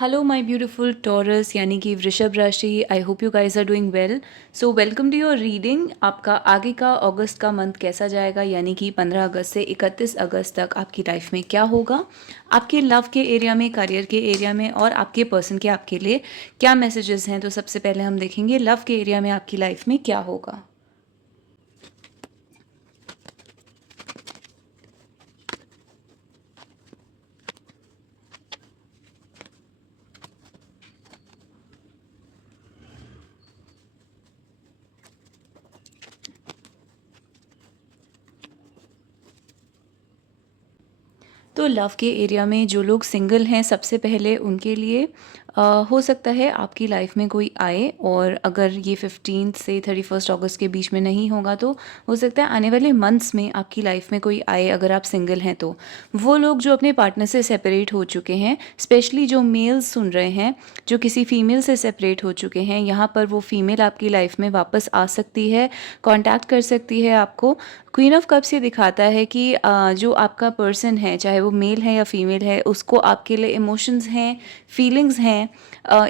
Hello my beautiful taurus यानी कि वृषभ राशि। I hope you guys are doing well. So welcome to your reading. आपका आगे का अगस्त का मंथ कैसा जाएगा, यानी कि 15 अगस्त से 31 अगस्त तक आपकी लाइफ में क्या होगा, आपके लव के एरिया में, करियर के एरिया में और आपके पर्सन के आपके लिए क्या मैसेजेस हैं। तो सबसे पहले हम देखेंगे लव के एरिया में आपकी लाइफ में क्या होगा। तो लव के एरिया में जो लोग सिंगल हैं, सबसे पहले उनके लिए हो सकता है आपकी लाइफ में कोई आए, और अगर ये 15 से 31 अगस्त के बीच में नहीं होगा तो हो सकता है आने वाले मंथ्स में आपकी लाइफ में कोई आए। अगर आप सिंगल हैं तो वो लोग जो अपने पार्टनर से सेपरेट हो चुके हैं, स्पेशली जो मेल्स सुन रहे हैं जो किसी फीमेल से सेपरेट हो चुके हैं, यहाँ पर वो फीमेल आपकी लाइफ में वापस आ सकती है, कांटेक्ट कर सकती है आपको। क्वीन ऑफ कप्स ये दिखाता है कि जो आपका पर्सन है, चाहे वो मेल है या फीमेल है, उसको आपके लिए इमोशंस हैं, फीलिंग्स हैं।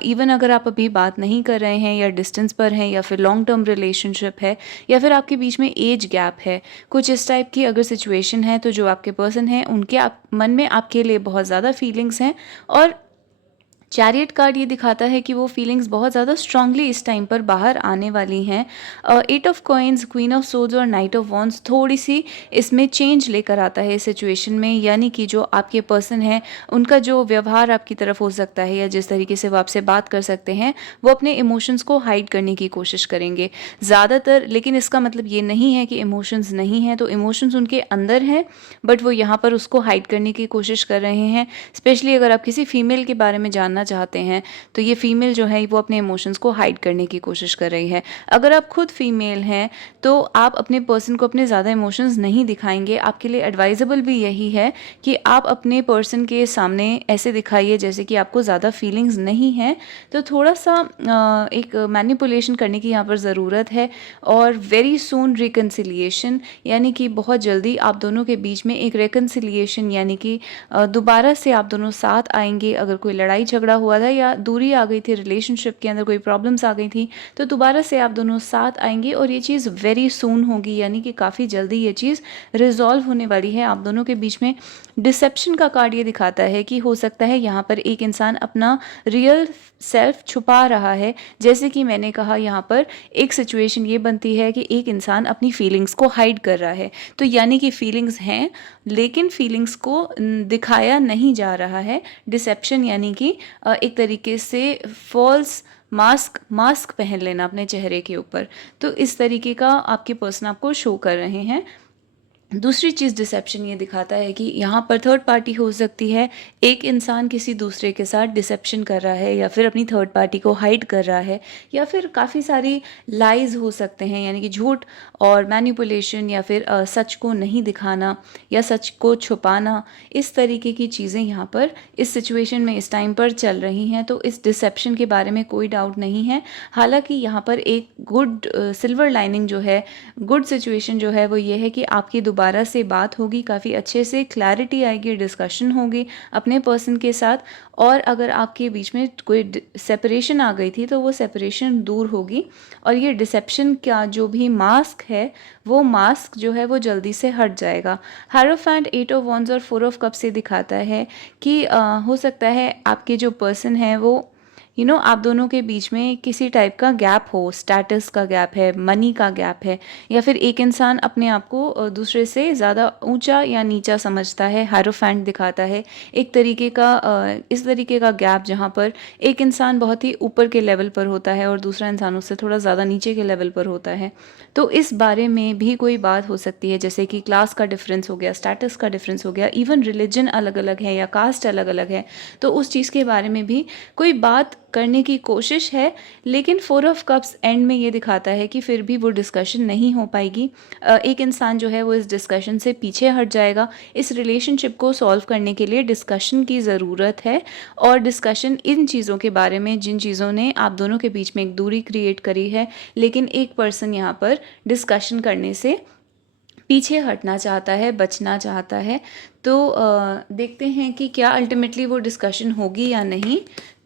इवन अगर आप अभी बात नहीं कर रहे हैं या डिस्टेंस पर हैं या फिर लॉन्ग टर्म रिलेशनशिप है या फिर आपके बीच में एज गैप है, कुछ इस टाइप की अगर सिचुएशन है, तो जो आपके पर्सन हैं उनके मन में आपके लिए बहुत ज़्यादा फीलिंग्स हैं। और चैरियट कार्ड ये दिखाता है कि वो फीलिंग्स बहुत ज़्यादा स्ट्रांगली इस टाइम पर बाहर आने वाली हैं। Eight of coins, queen of swords और नाइट ऑफ वॉन्ड्स थोड़ी सी इसमें चेंज लेकर आता है इस सिचुएशन में, यानी कि जो आपके पर्सन है उनका जो व्यवहार आपकी तरफ हो सकता है या जिस तरीके से वो आपसे बात कर सकते हैं, वो अपने इमोशंस को हाइड करने की कोशिश करेंगे ज़्यादातर। लेकिन इसका मतलब ये नहीं है कि इमोशंस नहीं हैं, तो इमोशंस उनके अंदर हैं, बट वो यहाँ पर उसको हाइड करने की कोशिश कर रहे हैं। स्पेशली अगर आप किसी फीमेल के बारे में जानना चाहते हैं तो ये फीमेल जो है वो अपने इमोशंस को हाइड करने की कोशिश कर रही है। अगर आप खुद फीमेल हैं तो आप अपने पर्सन को अपने ज़्यादा इमोशंस नहीं दिखाएंगे। आपके लिए एडवाइजेबल भी यही है कि आप अपने पर्सन के सामने ऐसे दिखाइए जैसे कि आपको ज़्यादा फीलिंग्स नहीं हैं। तो थोड़ा सा एक मैनिपुलेशन करने की यहाँ पर ज़रूरत है। और वेरी सून रिकन्सिलिएशन, यानी कि बहुत जल्दी आप दोनों के बीच में एक रिकन्सिलिएशन, यानी कि दोबारा से आप दोनों साथ आएंगे। अगर कोई लड़ाई झगड़ा हुआ था या दूरी आ गई थी, रिलेशनशिप के अंदर कोई प्रॉब्लम्स आ गई थी, तो दोबारा से आप दोनों साथ आएंगे और ये चीज़ वेरी सून होगी, यानी कि काफ़ी जल्दी ये चीज़ रिजॉल्व होने वाली है आप दोनों के बीच में। डिसेप्शन का कार्ड ये दिखाता है कि हो सकता है यहाँ पर एक इंसान अपना रियल सेल्फ छुपा रहा है। जैसे कि मैंने कहा, यहाँ पर एक सिचुएशन ये बनती है कि एक इंसान अपनी फीलिंग्स को हाइड कर रहा है, तो यानी कि फीलिंग्स हैं लेकिन फीलिंग्स को दिखाया नहीं जा रहा है। डिसेप्शन यानी कि एक तरीके से फॉल्स मास्क पहन लेना अपने चेहरे के ऊपर। तो इस तरीके का आपके पर्सन आपको शो कर रहे हैं। दूसरी चीज़ डिसेप्शन ये दिखाता है कि यहाँ पर थर्ड पार्टी हो सकती है। एक इंसान किसी दूसरे के साथ डिसेप्शन कर रहा है या फिर अपनी थर्ड पार्टी को हाइड कर रहा है, या फिर काफ़ी सारी लाइज हो सकते हैं, यानी कि झूठ और मैनिपुलेशन, या फिर सच को नहीं दिखाना या सच को छुपाना। इस तरीके की चीज़ें यहाँ पर इस सिचुएशन में इस टाइम पर चल रही हैं। तो इस डिसेप्शन के बारे में कोई डाउट नहीं है। हालांकि यहाँ पर एक गुड सिल्वर लाइनिंग जो है, गुड सिचुएशन जो है वो ये है कि आपकी दोबारा से बात होगी, काफ़ी अच्छे से क्लैरिटी आएगी, डिस्कशन होगी अपने पर्सन के साथ। और अगर आपके बीच में कोई सेपरेशन आ गई थी तो वो सेपरेशन दूर होगी। और ये डिसेप्शन का जो भी मास्क है, वो मास्क जो है वो जल्दी से हट जाएगा। हायरोफेंट, एट ऑफ वॉन्ड्स और फोर ऑफ कप से दिखाता है कि हो सकता है आपके जो पर्सन है वो आप दोनों के बीच में किसी टाइप का गैप हो, स्टेटस का गैप है, मनी का गैप है, या फिर एक इंसान अपने आप को दूसरे से ज़्यादा ऊंचा या नीचा समझता है। हायरोफेंट दिखाता है एक तरीके का इस तरीके का गैप जहाँ पर एक इंसान बहुत ही ऊपर के लेवल पर होता है और दूसरा इंसान उससे थोड़ा ज़्यादा नीचे के लेवल पर होता है। तो इस बारे में भी कोई बात हो सकती है, जैसे कि क्लास का डिफरेंस हो गया, स्टेटस का डिफरेंस हो गया, इवन रिलीजन अलग अलग है या कास्ट अलग अलग है, तो उस चीज़ के बारे में भी कोई बात करने की कोशिश है। लेकिन फोर ऑफ कप्स एंड में ये दिखाता है कि फिर भी वो डिस्कशन नहीं हो पाएगी। एक इंसान जो है वो इस डिस्कशन से पीछे हट जाएगा। इस रिलेशनशिप को सॉल्व करने के लिए डिस्कशन की ज़रूरत है, और डिस्कशन इन चीज़ों के बारे में जिन चीज़ों ने आप दोनों के बीच में एक दूरी क्रिएट करी है, लेकिन एक पर्सन यहाँ पर डिस्कशन करने से पीछे हटना चाहता है, बचना चाहता है। तो देखते हैं कि क्या अल्टीमेटली वो डिस्कशन होगी या नहीं।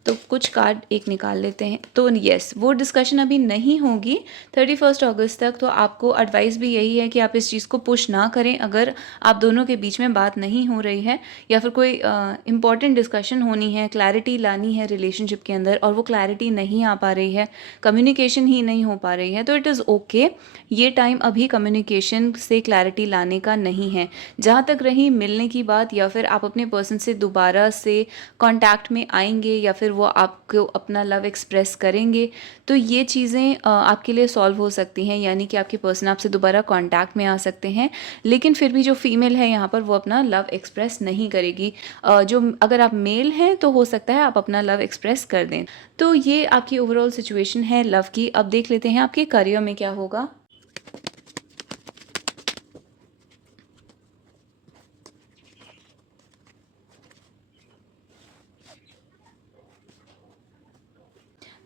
तो कुछ कार्ड एक निकाल लेते हैं। तो यस, वो डिस्कशन अभी नहीं होगी 31 अगस्त तक। तो आपको एडवाइस भी यही है कि आप इस चीज़ को पुश ना करें अगर आप दोनों के बीच में बात नहीं हो रही है, या फिर कोई इंपॉर्टेंट डिस्कशन होनी है, क्लैरिटी लानी है रिलेशनशिप के अंदर और वो क्लैरिटी नहीं आ पा रही है, कम्युनिकेशन ही नहीं हो पा रही है, तो इट इज़ ओके। ये टाइम अभी कम्युनिकेशन से क्लैरिटी लाने का नहीं है। जहाँ तक रही मिलने की बात, या फिर आप अपने पर्सन से दोबारा से कांटेक्ट में आएंगे या फिर वो आपको अपना लव एक्सप्रेस करेंगे, तो ये चीज़ें आपके लिए सॉल्व हो सकती हैं, यानी कि आपके पर्सन आपसे दोबारा कांटेक्ट में आ सकते हैं। लेकिन फिर भी जो फीमेल है यहाँ पर वो अपना लव एक्सप्रेस नहीं करेगी। जो अगर आप मेल हैं तो हो सकता है आप अपना लव एक्सप्रेस कर दें। तो ये आपकी ओवरऑल सिचुएशन है लव की। अब देख लेते हैं आपके करियर में क्या होगा।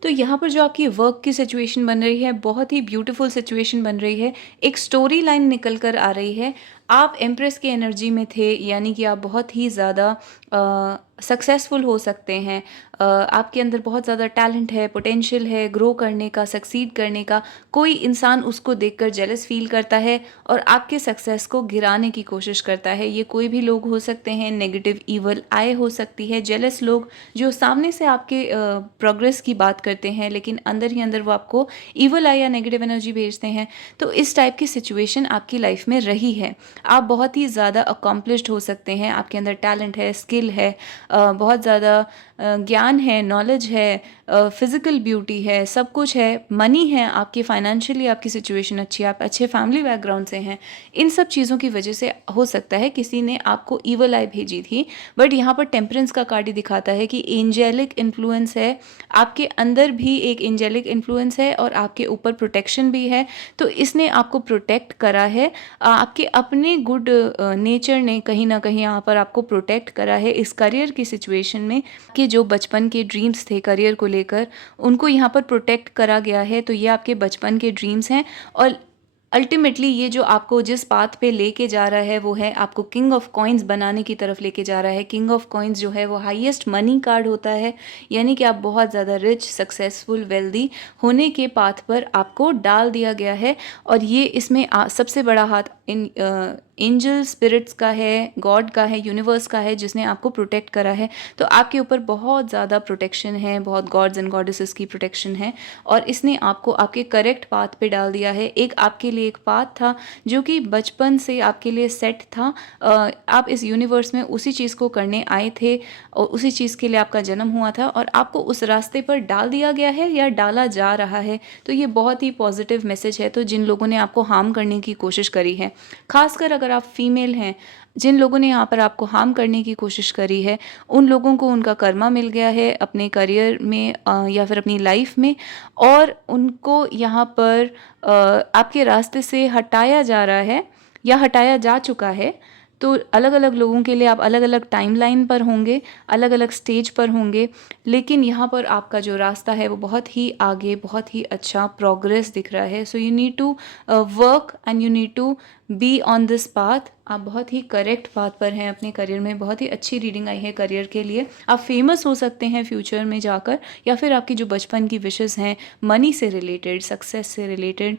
तो यहाँ पर जो आपकी वर्क की सिचुएशन बन रही है, बहुत ही ब्यूटीफुल सिचुएशन बन रही है। एक स्टोरी लाइन निकल कर आ रही है। आप एम्प्रेस की एनर्जी में थे, यानी कि आप बहुत ही ज़्यादा सक्सेसफुल हो सकते हैं। आपके अंदर बहुत ज़्यादा टैलेंट है, पोटेंशियल है ग्रो करने का, सक्सीड करने का। कोई इंसान उसको देखकर जेलस फील करता है और आपके सक्सेस को गिराने की कोशिश करता है। ये कोई भी लोग हो सकते हैं, नेगेटिव ईवल आय हो सकती है, जेलस लोग जो सामने से आपके प्रोग्रेस की बात करते हैं लेकिन अंदर ही अंदर वो आपको ईवल आय या नेगेटिव एनर्जी भेजते हैं। तो इस टाइप की सिचुएशन आपकी लाइफ में रही है। आप बहुत ही ज़्यादा अकम्पलिश्ड हो सकते हैं, आपके अंदर टैलेंट है, स्किल है, बहुत ज़्यादा ज्ञान है, नॉलेज है, फिज़िकल ब्यूटी है, सब कुछ है, मनी है, आपकी फाइनेंशियली आपकी सिचुएशन अच्छी है, आप अच्छे फैमिली बैकग्राउंड से हैं। इन सब चीज़ों की वजह से हो सकता है किसी ने आपको ईवल आई भेजी थी। बट यहाँ पर टेम्परेंस का कार्ड ही दिखाता है कि एंजेलिक इन्फ्लुएंस है, आपके अंदर भी एक एंजेलिक इन्फ्लुएंस है और आपके ऊपर प्रोटेक्शन भी है। तो इसने आपको प्रोटेक्ट करा है, आपके अपने गुड नेचर ने कहीं ना कहीं यहाँ पर आपको प्रोटेक्ट करा है इस करियर की सिचुएशन में। कि जो बचपन के ड्रीम्स थे करियर को लेकर, उनको यहाँ पर प्रोटेक्ट करा गया है। तो ये आपके बचपन के ड्रीम्स हैं और अल्टीमेटली ये जो आपको जिस पाथ पे लेके जा रहा है वो है आपको किंग ऑफ कॉइन्स बनाने की तरफ लेके जा रहा है। किंग ऑफ कॉइन्स जो है वो हाईएस्ट मनी कार्ड होता है, यानी कि आप बहुत ज़्यादा रिच, सक्सेसफुल, वेल्दी होने के पाथ पर आपको डाल दिया गया है। और ये इसमें सबसे बड़ा हाथ इन एंजल स्पिरिट्स का है, गॉड का है, यूनिवर्स का है, जिसने आपको प्रोटेक्ट करा है। तो आपके ऊपर बहुत ज़्यादा प्रोटेक्शन है, बहुत गॉड्स एंड गॉडेसेस की प्रोटेक्शन है और इसने आपको आपके करेक्ट पाथ पे डाल दिया है। एक आपके लिए एक पाथ था जो कि बचपन से आपके लिए सेट था। आप इस यूनिवर्स में उसी चीज़ को करने आए थे और उसी चीज़ के लिए आपका जन्म हुआ था और आपको उस रास्ते पर डाल दिया गया है या डाला जा रहा है। तो ये बहुत ही पॉजिटिव मैसेज है। तो जिन लोगों ने आपको हार्म करने की कोशिश करी है, खासकर अगर आप फीमेल हैं, जिन लोगों ने यहाँ पर आपको हार्म करने की कोशिश करी है, उन लोगों को उनका कर्मा मिल गया है अपने करियर में या फिर अपनी लाइफ में, और उनको यहाँ पर आपके रास्ते से हटाया जा रहा है या हटाया जा चुका है। तो अलग अलग लोगों के लिए आप अलग अलग टाइमलाइन पर होंगे, अलग अलग स्टेज पर होंगे, लेकिन यहाँ पर आपका जो रास्ता है वो बहुत ही आगे, बहुत ही अच्छा प्रोग्रेस दिख रहा है। So you need to work and you need to be on this path. आप बहुत ही करेक्ट पाथ पर हैं अपने करियर में। बहुत ही अच्छी रीडिंग आई है करियर के लिए। आप फेमस हो सकते हैं फ्यूचर में जाकर, या फिर आपकी जो बचपन की विशेस हैं मनी से रिलेटेड, सक्सेस से रिलेटेड,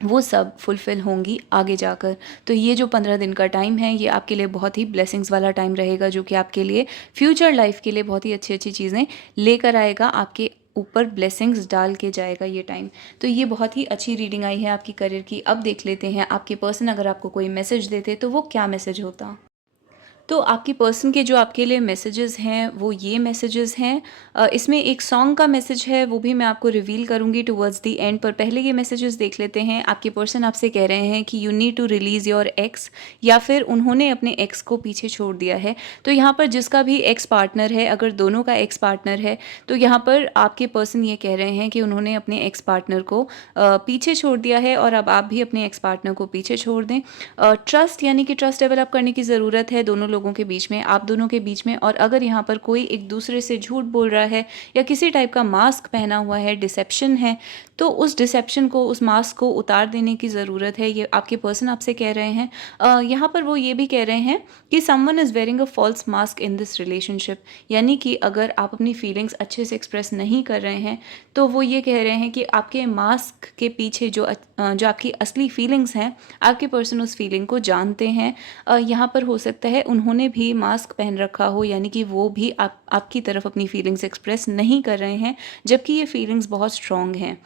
वो सब फुलफ़िल होंगी आगे जाकर। तो ये जो 15 दिन का टाइम है ये आपके लिए बहुत ही ब्लेसिंग्स वाला टाइम रहेगा, जो कि आपके लिए फ्यूचर लाइफ के लिए बहुत ही अच्छी अच्छी चीज़ें लेकर आएगा, आपके ऊपर ब्लेसिंग्स डाल के जाएगा ये टाइम। तो ये बहुत ही अच्छी रीडिंग आई है आपकी करियर की। अब देख लेते हैं आपके पर्सन अगर आपको कोई मैसेज देते तो वो क्या मैसेज होता। तो आपकी पर्सन के जो आपके लिए मैसेजेस हैं वो ये मैसेजेस हैं। इसमें एक सॉन्ग का मैसेज है, वो भी मैं आपको रिवील करूँगी टुवर्ड्स द एंड, पर पहले ये मैसेजेस देख लेते हैं। आपके पर्सन आपसे कह रहे हैं कि you need to release your ex, या फिर उन्होंने अपने एक्स को पीछे छोड़ दिया है। तो यहाँ पर जिसका भी एक्स पार्टनर है, अगर दोनों का एक्स पार्टनर है, तो यहाँ पर आपके पर्सन ये कह रहे हैं कि उन्होंने अपने एक्स पार्टनर को पीछे छोड़ दिया है और अब आप भी अपने एक्स पार्टनर को पीछे छोड़ दें। ट्रस्ट, यानी कि ट्रस्ट डेवलप करने की ज़रूरत है। दोनों लोगों के बीच में, आप दोनों के बीच में, और अगर यहाँ पर कोई एक दूसरे से झूठ बोल रहा है या किसी टाइप का मास्क पहना हुआ है, डिसेप्शन है, तो उस डिसेप्शन को, उस मास्क को उतार देने की ज़रूरत है। ये आपके पर्सन आपसे कह रहे हैं। यहाँ पर वो ये भी कह रहे हैं कि someone is wearing a false mask in this relationship, यानी कि अगर आप अपनी फीलिंग्स अच्छे से एक्सप्रेस नहीं कर रहे हैं तो वो ये कह रहे हैं कि आपके मास्क के पीछे जो आपकी असली फीलिंग्स हैं, आपके पर्सन उस फीलिंग को जानते हैं। यहाँ पर हो सकता है उन्होंने भी मास्क पहन रखा हो, यानी कि वो भी आपकी तरफ अपनी फीलिंग्स एक्सप्रेस नहीं कर रहे हैं, जबकि ये फीलिंग्स बहुत स्ट्रॉन्ग हैं।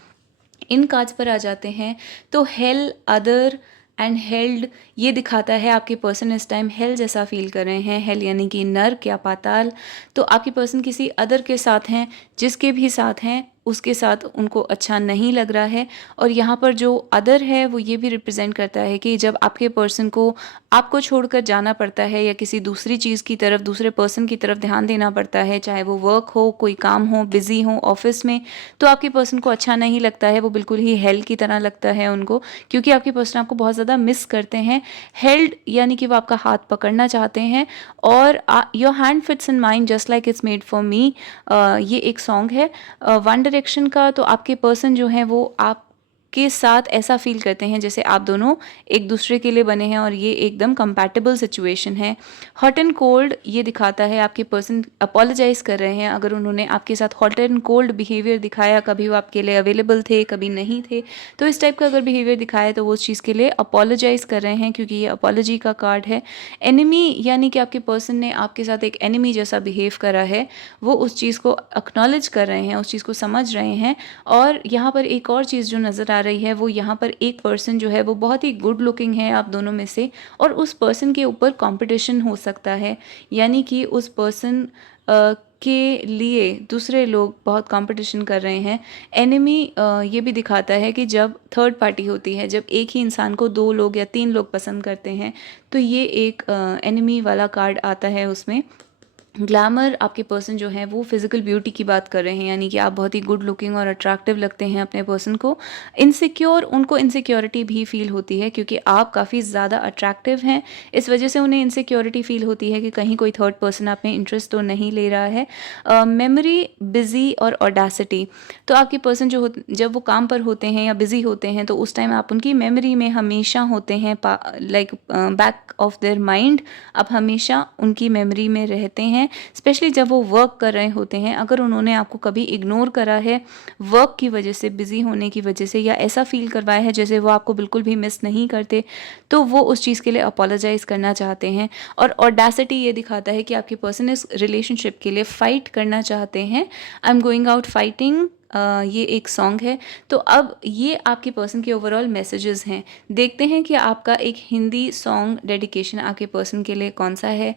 इन कार्ड्स पर आ जाते हैं तो हेल, अदर एंड हेल्ड, ये दिखाता है आपके पर्सन इस टाइम हेल जैसा फील कर रहे हैं। हेल यानी कि नर्क या पाताल। तो आपके पर्सन किसी अदर के साथ हैं, जिसके भी साथ हैं उसके साथ उनको अच्छा नहीं लग रहा है। और यहाँ पर जो अदर है वो ये भी रिप्रेजेंट करता है कि जब आपके पर्सन को आपको छोड़कर जाना पड़ता है या किसी दूसरी चीज़ की तरफ, दूसरे पर्सन की तरफ ध्यान देना पड़ता है, चाहे वो वर्क हो, कोई काम हो, बिजी हो ऑफिस में, तो आपके पर्सन को अच्छा नहीं लगता है। वो बिल्कुल ही हेल की तरह लगता है उनको, क्योंकि आपके पर्सन आपको बहुत ज़्यादा मिस करते हैं। हेल्ड यानी कि वो आपका हाथ पकड़ना चाहते हैं। और your hand fits in mind just like it's made for me, ये एक सॉन्ग है वन डायरेक्शन का। तो आपके पर्सन जो हैं वो आपके साथ ऐसा फील करते हैं जैसे आप दोनों एक दूसरे के लिए बने हैं और ये एकदम कंपैटिबल सिचुएशन है। हॉट एंड कोल्ड ये दिखाता है आपके पर्सन अपोलोजाइज कर रहे हैं अगर उन्होंने आपके साथ हॉट एंड कोल्ड बिहेवियर दिखाया, कभी वो आपके लिए अवेलेबल थे, कभी नहीं थे, तो इस टाइप का अगर बिहेवियर दिखाया तो वो उस चीज़ के लिए अपोलोजाइज कर रहे हैं, क्योंकि ये अपोलॉजी का कार्ड है। एनिमी यानी कि आपके पर्सन ने आपके साथ एक एनिमी जैसा बिहेव करा है, वो उस चीज़ को एक्नॉलेज कर रहे हैं, उस चीज़ को समझ रहे हैं। और यहाँ पर एक और चीज़ जो नज़र आ रही है वो यहाँ पर एक पर्सन जो है वो बहुत ही गुड लुकिंग है आप दोनों में से, और उस पर्सन के ऊपर कंपटीशन हो सकता है, यानी कि उस पर्सन के लिए दूसरे लोग बहुत कंपटीशन कर रहे हैं। एनिमी ये भी दिखाता है कि जब थर्ड पार्टी होती है, जब एक ही इंसान को 2 लोग या 3 लोग पसंद करते हैं, तो ये एक एनिमी वाला कार्ड आता है उसमें। ग्लैमर आपके पर्सन जो है वो फिजिकल ब्यूटी की बात कर रहे हैं, यानी कि आप बहुत ही गुड लुकिंग और अट्रैक्टिव लगते हैं अपने पर्सन को। इनसिक्योर, उनको इनसिक्योरिटी भी फील होती है क्योंकि आप काफ़ी ज़्यादा अट्रैक्टिव हैं, इस वजह से उन्हें इनसिक्योरिटी फील होती है कि कहीं कोई थर्ड पर्सन आप में इंटरेस्ट तो नहीं ले रहा है। मेमोरी, बिजी और ऑडेसिटी, तो आपके पर्सन जो जब वो काम पर होते हैं या बिजी होते हैं तो उस टाइम आप उनकी मेमोरी में हमेशा होते हैं, like back of their mind, आप हमेशा उनकी मेमोरी में रहते हैं, स्पेशली जब वो वर्क कर रहे होते हैं। अगर उन्होंने आपको कभी इग्नोर करा है वर्क की वजह से, बिजी होने की वजह से, या ऐसा फील करवाया है जैसे वो आपको बिल्कुल भी मिस नहीं करते, तो वो उस चीज़ के लिए अपोलोजाइज करना चाहते हैं। और ऑडेसिटी ये दिखाता है कि आपके पर्सन इस रिलेशनशिप के लिए फाइट करना चाहते हैं। I am going out fighting, ये एक सॉन्ग है। तो अब ये आपके पर्सन के ओवरऑल मैसेजेस हैं। देखते हैं कि आपका एक हिंदी सॉन्ग डेडिकेशन आपके पर्सन के लिए कौन सा है।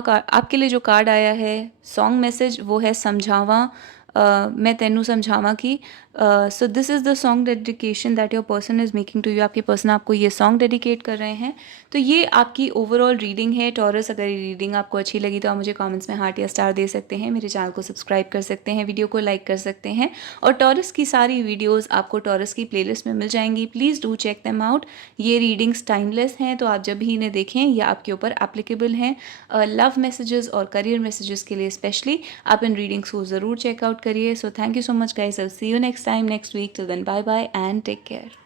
आपके लिए जो कार्ड आया है सॉन्ग मैसेज वो है समझावा, मैं तेनू समझावा की। So this is the song dedication that your person is making to you. आपके पर्सन आपको ये सॉन्ग डेडिकेट कर रहे हैं। तो ये आपकी ओवरऑल रीडिंग है टॉरस। अगर ये रीडिंग आपको अच्छी लगी तो आप मुझे कमेंट्स में हार्ट या स्टार दे सकते हैं, मेरे चैनल को सब्सक्राइब कर सकते हैं, वीडियो को लाइक कर सकते हैं, और टॉरस की सारी वीडियोज़ आपको टॉरस की प्लेलिस्ट में मिल जाएंगी। Please do check them out. ये रीडिंग्स टाइमलेस हैं, तो आप जब भी इन्हें देखें या आपके ऊपर एप्लीकेबल हैं। लव मैसेजेस और करियर मैसेजेस के लिए स्पेशली आप इन रीडिंग्स को ज़रूर चेकआउट करिए। So thank you so much guys, I will see you next time, next week. Till then bye bye and take care.